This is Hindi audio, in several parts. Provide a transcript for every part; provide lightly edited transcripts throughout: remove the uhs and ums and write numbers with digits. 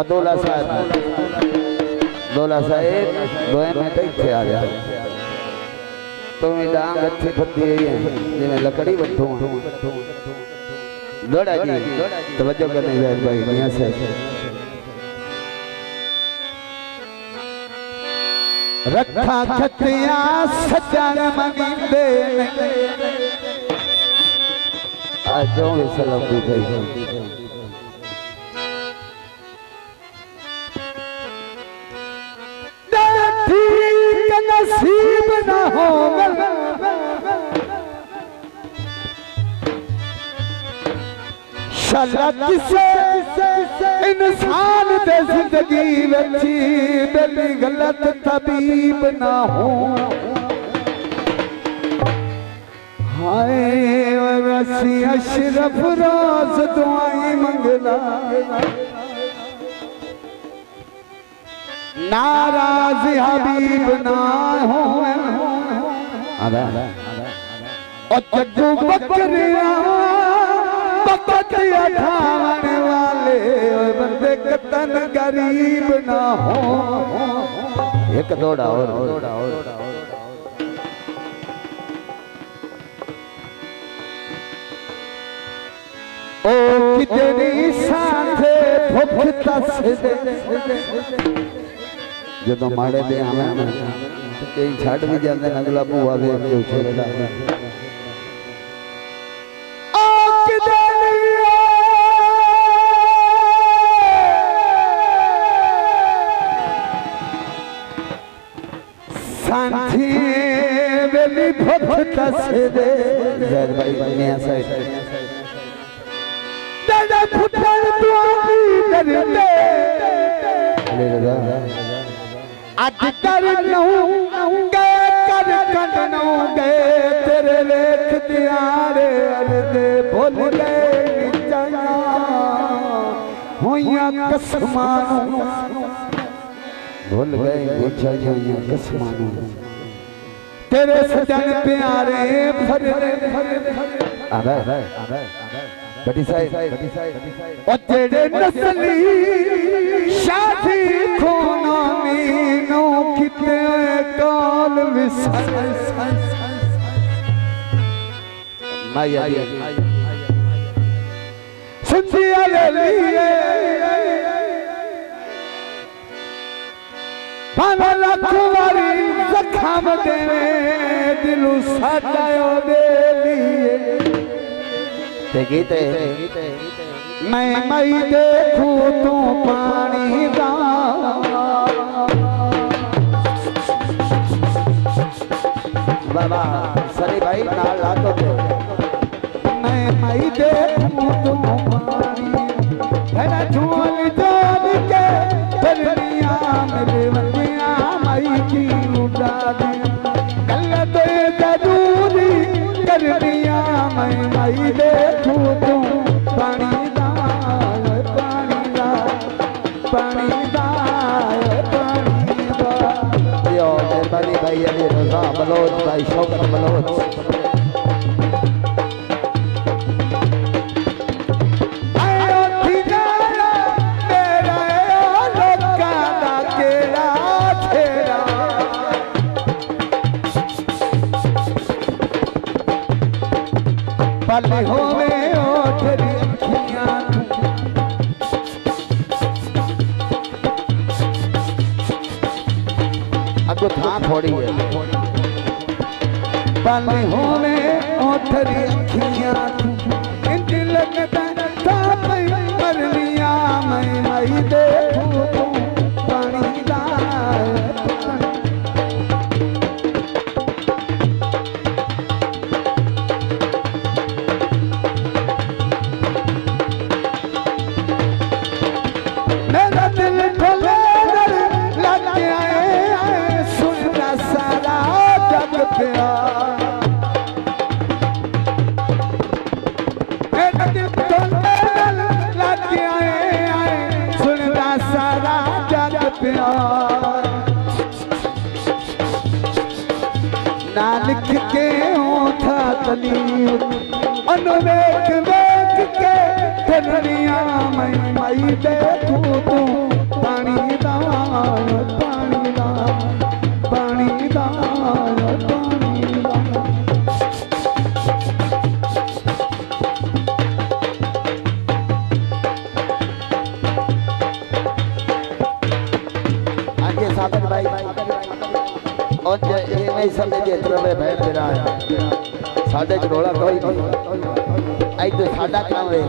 अदोला साहब दोला साहेब दोए में तक थे आ गया तो मैं डांग अच्छी फती है जे मैं लकड़ी बैठूं दोड़ा जी तवज्जो करने जाए भाई मियां साहब रखा खतिया सजन मंगींदे आजो सलाम दी भाई नसीब न हो किसे इंसान दे जिंदगी बची बेली गलत तबीब ना हो हाय वसी अशरफ रोज दुआई मंगला नाराज हबीब ना हो और जग्गू बकरिया बकरिया ठाने वाले बंदे कतन गरीब ना हो एक दौड़ा और ओ कितनी साथे भुखता से जो तो माड़े दे आवे ना तो कई छाड़ भी जाते हैं अगला बुआ वे के उछेड़ा ओ किदलिया सांठी बेली भक्त से दे जय भाई मियां साहब तेरे फुटल दुआई दरदे ले रे आज कर नऊंगे कर कटनऊंगे तेरे लेख दियारे अर्दे भूल गए निचाया होया कसमानू भूल गए निचाया कसमानू तेरे सजन प्यारे फररे आवे बड़ी साहब और तेरे नस्ली शादी खोना नीनो कितने काल विसल माया सुनिया लिए पाना लखवारी जख्म देवे दिलू साडायो दे लिए गीते मैं मई देखूं तू पानी दा बाबा सरी भाई नाल लातो दे मैं मई देखूं तू पानी है झोल जोल के परनिया मेरे वंदिया मई की उड़ा दे कल दे जरूरी करनिया मैं मई देखूं तू पानी दा यो मेहरबानी भाई अली रजा बलोच भाई शौकत बलोच पल होवे ओठरी अखियां अगो था थोड़ी है पल होवे ओठरी अखियां इंज लगता था मर लिया मैं आई देखूं तू पानी दा नानक के था तली अनवेक वेक के मरनिया मैं माई दे तू पानी दा पानी दा पानी दा पानी दा। आगे साबिर भाई और ये नहीं समझे जितना में बैठ रहा है साढ़े चरोला कोई नहीं आई तो साढ़ा काम है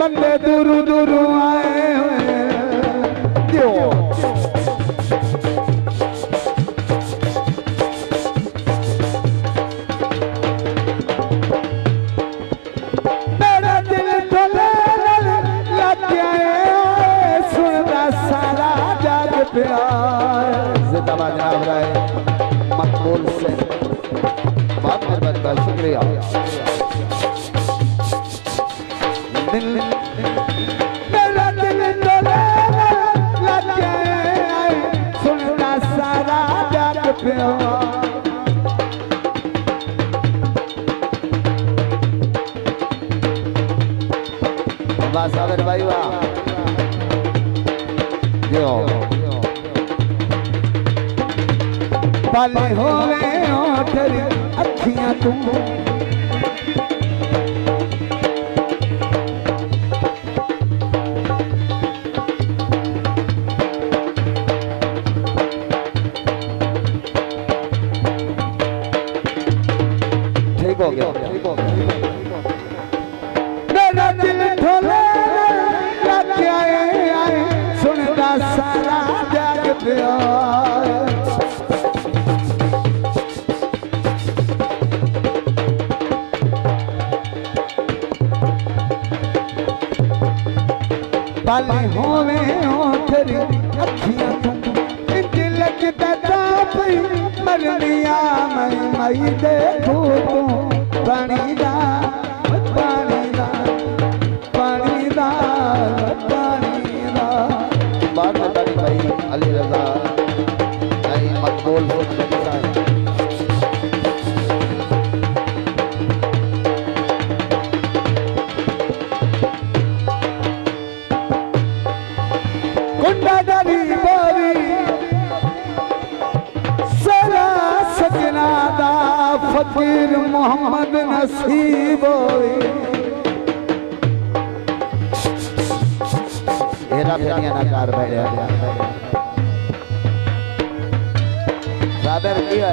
बंदे दूरू दूरू आए मेरा दिल ढोले लग गया सुनता सारा जाग प्यार जिंदाबाद जनाब राय मकबूल से बहुत मेहरबानी का शुक्रिया। मेरा दिल डोले लग गया सुनता सारा जाग प्यार। वाह साबिर भाई वाह जो पाले होवे ओठर अखियां तुम ठीक हो गया मेरा दिल ढोले लग गया सुनता सारा जाग प्यार। पाले होवे ओठर अखियां तुम लगता तापी मरनिया मैं माई दे तू पानी दा पानी दा पानी दा पानी दा। बात बतानी भाई अली रजा आई मकबूल हो कुंडादारी बारी सरा सजना दा फकीर मोहम्मद नसीब एरा फेरिया ना कार बैठा सादर किया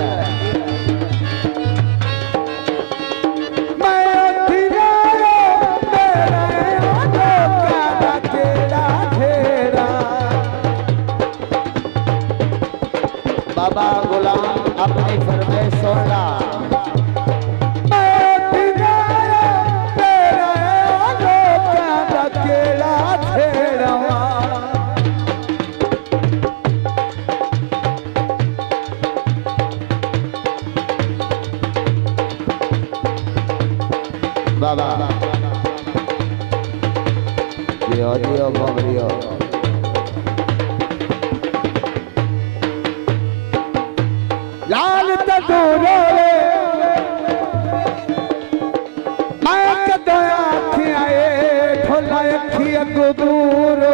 बाबा गुलाम अपनी फरमाइश सुनला बाबा दियो दियो बमरियो लाल तूरो मैं कदों आखियां ठोला अखी अगो दूर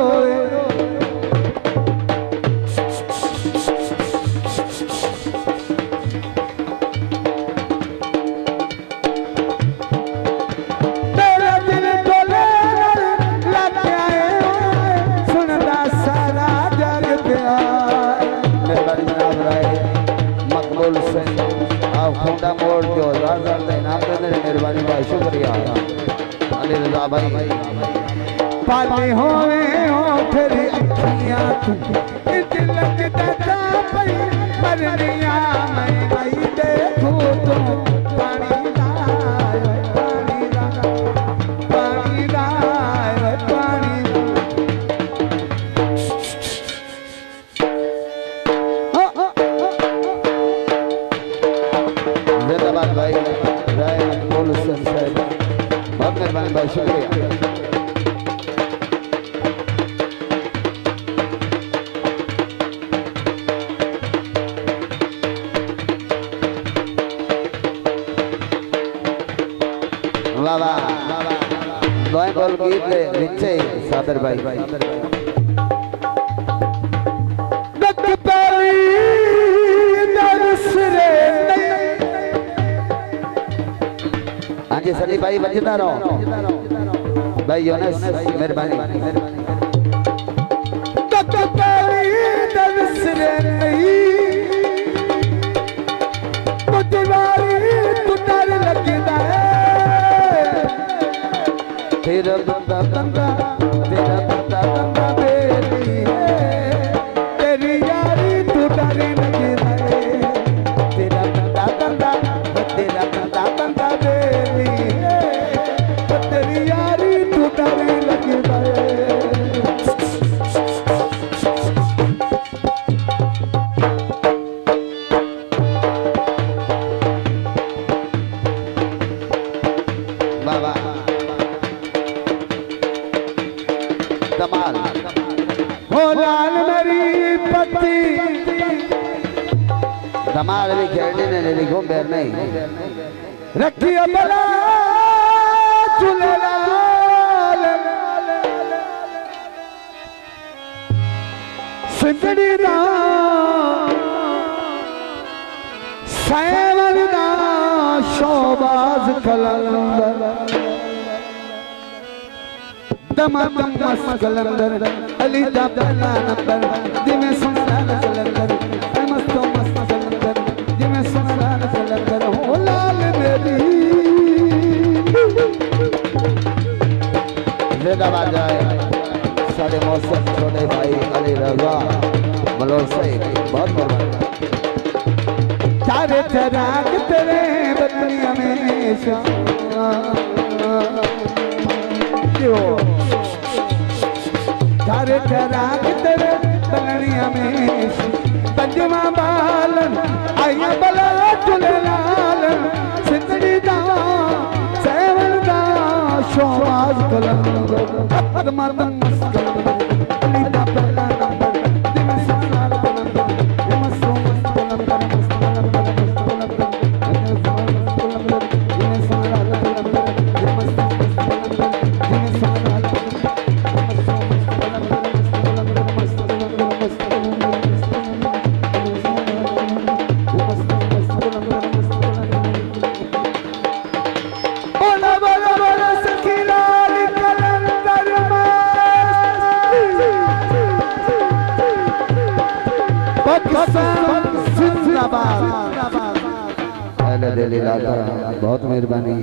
वाह भाई पाले होवे हो फिर अखियां तू दिल लगदा जा पई परनिया मैं आई देखो तो पानी दा पानी दा पानी दा पानी जिंदाबाद भाई राय बोल साहब बहुत मेहरबानी भाई शुक्रिया वाह वाह बोल गीत ले नीचे सादर भाई दक पली दरस रे हाँ जी सली भाई बजता रहो भाई यूनुस मेहरबानी दक पली दरस रे तेरा बंदा बंदा तेरा बंदा बंदा बेली है तेरी यारी तू डरे लगदा है तेरा बंदा बंदा तेरा बंदा बंदा बेली है तेरी यारी तू डरे लगदा है बाबा कमाल हो लाल मरी पत्ती धमाल भी खेलने ने लिखो बैर नहीं रखी बला झूलेलाल सिंधड़ी दा सैवन दा शोबाज कलंदर दमादम मस्त कलंदर अली दा पहला नंबर जिमें सुनाल कलंदर मस्तो मस्त कलंदर जिमें सुनाल कलंदर हो लाल मेरी जिंदाबाद जाए सारे मौसम छोटे भाई अली रजा मलोर से बहुत मेहरबानी चारे चराग तेरे बदनी हमेशा चारे चराग तेरे बदनी हमेशा पंजवा बालन आया बला झूलेलाल सिंधड़ी दा सैवन दा शोबाज कलंदर मदम मस्त अली दा पहला नंबर जिमें सुनाल कलंदर मस्तो मस्त कलंदर मस्त कलंदर जिमें सुनाल कलंदर जिमें सुनाल कलंदर जिमें सुनाल बहुत मेहरबानी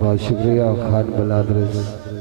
बहुत शुक्रिया खान बलादरस